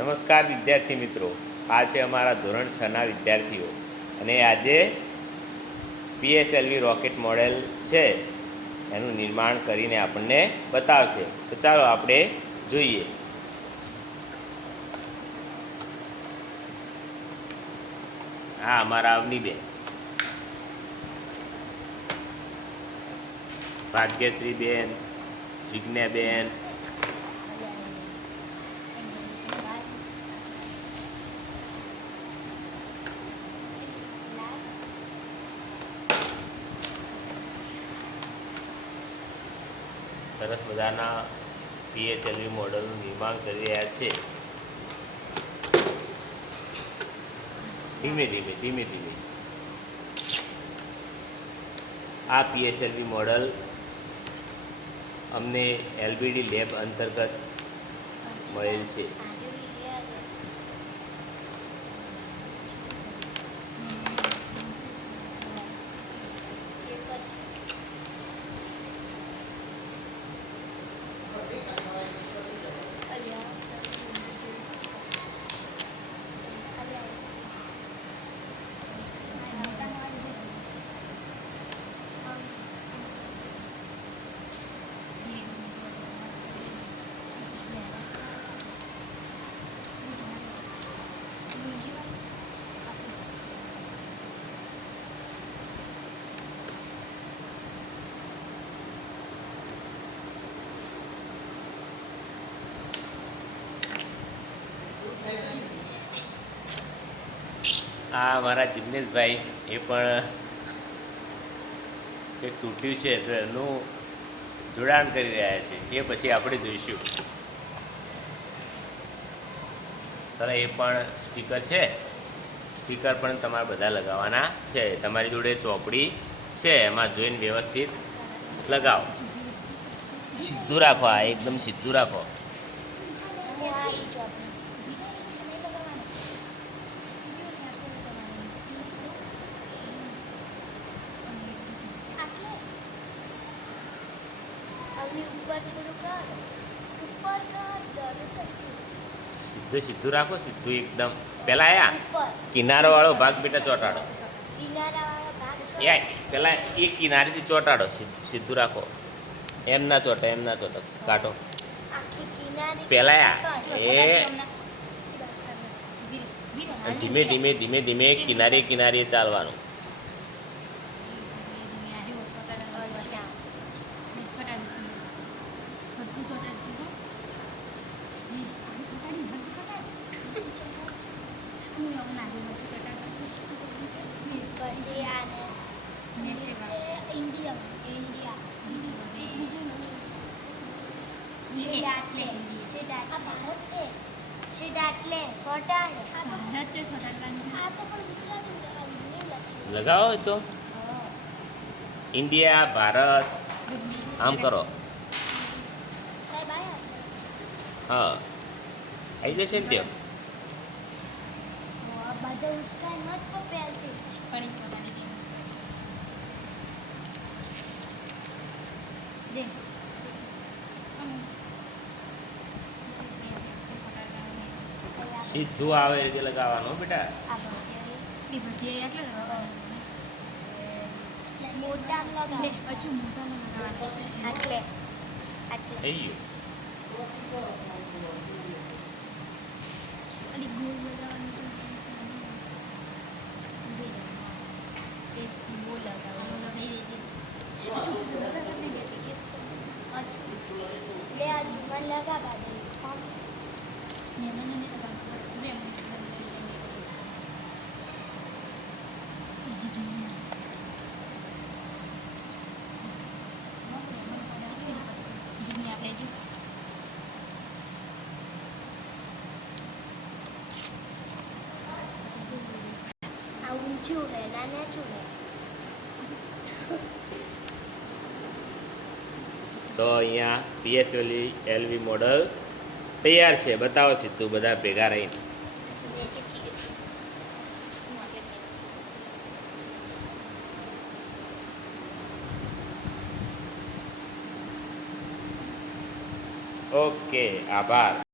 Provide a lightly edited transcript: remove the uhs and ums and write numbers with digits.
નમસ્કાર વિદ્યાર્થી મિત્રો, આ છે અમારા ધોરણ 6ના વિદ્યાર્થીઓ અને આજે પીએસએલવી રોકેટ મોડેલ છે એનું નિર્માણ કરીને આપણને બતાવશે. તો ચાલો આપણે જોઈએ. આ અમારા અવનીબેન, ભાગ્યશ્રીબેન, જિજ્ઞાબેન, સરસ મજાના પીએસએલવી મોડલનું નિર્માણ કરી રહ્યા છે. ધીમે ધીમે આ પીએસએલવી મોડલ અમને એલબીડી લેબ અંતર્ગત મળેલ છે. આ મારા જિગ્નેશભાઈ, એ પણ કંઈક તૂટ્યું છે તો એનું જોડાણ કરી રહ્યા છે, એ પછી આપણે જોઈશું. ત્યારે એ પણ સ્ટીકર છે, સ્ટીકર પણ તમારે બધા લગાવવાના છે. તમારી જોડે ચોપડી છે, એમાં જોઈને વ્યવસ્થિત લગાવો. સીધું રાખો, આ એકદમ સીધું રાખો. સીધું રાખો, સીધું એકદમ. પેલા કિનારો વાળો ભાગ બેટા ચોટાડો. પેલા એ કિનારેથી ચોટાડો, સીધું રાખો. એમ ના ચોટો, કાઢો. પેલા ધીમે કિનારે ચાલવાનું. લગાવો તો ઇન્ડિયા, ભારત આમ કરો. હા, આવી જશે ને ત્યાં. સીધું આવે એ રીતે લગાવવાનું બેટા. તો અહીંયા પીએસએલવી મોડલ તૈયાર છે. બતાવો સીધું બધા ભેગા રહીને. ઓકે, આભાર.